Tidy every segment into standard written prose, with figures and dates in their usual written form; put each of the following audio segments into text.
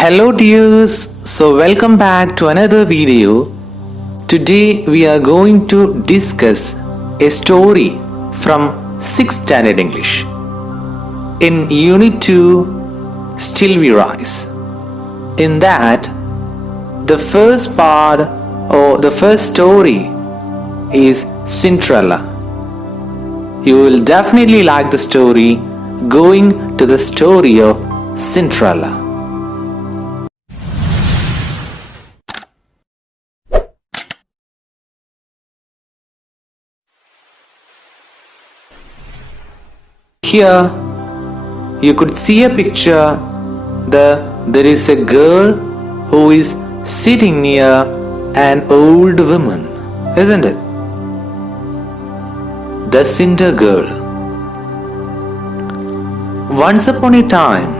Hello dears, so welcome back to another video. Today we are going to discuss a story from 6th standard English. In Unit 2, Still We Rise. In that, the first part or the first story is Cinderella. You will definitely like the story going to the story of Cinderella. Here you could see a picture. There is a girl who is sitting near an old woman, isn't it? The Cinder Girl. Once upon a time,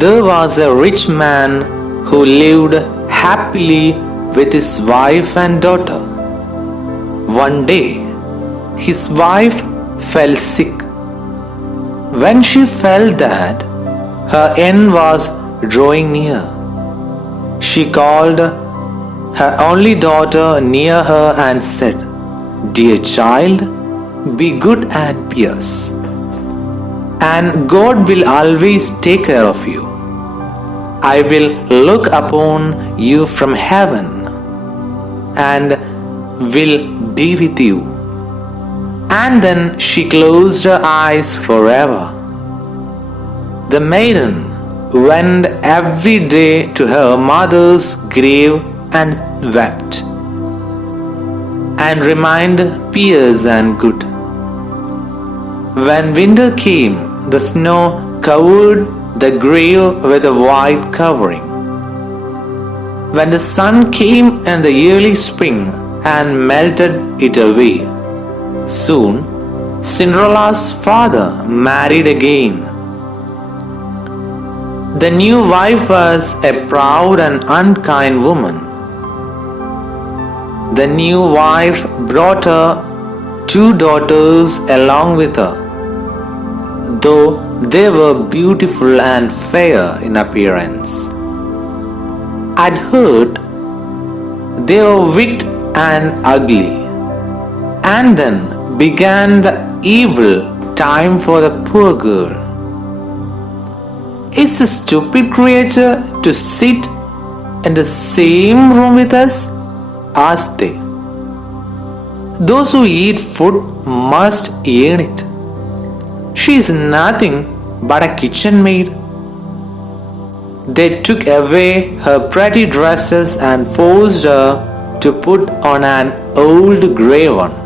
there was a rich man who lived happily with his wife and daughter. One day, his wife fell sick. When she felt that her end was drawing near, she called her only daughter near her and said, "Dear child, be good and pious, and God will always take care of you. I will look upon you from heaven and will be with you." And then she closed her eyes forever. The maiden went every day to her mother's grave and wept, and remained pious and good. When winter came, the snow covered the grave with a white covering. When the sun came in the early spring and melted it away, soon Cinderella's father married again. The new wife was a proud and unkind woman. The new wife brought her 2 daughters along with her, though they were beautiful and fair in appearance. At heart, they were wicked and ugly. And then began the evil time for the poor girl. "Is a stupid creature to sit in the same room with us?" asked they. "Those who eat food must earn it. She is nothing but a kitchen maid." They took away her pretty dresses and forced her to put on an old grey one.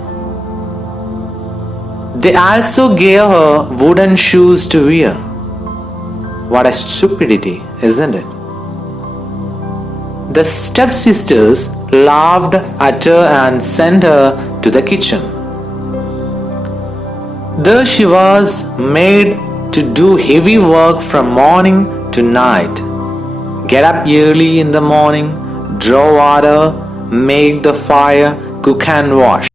They also gave her wooden shoes to wear. What a stupidity, isn't it? The stepsisters laughed at her and sent her to the kitchen. There she was made to do heavy work from morning to night. Get up early in the morning, draw water, make the fire, cook and wash.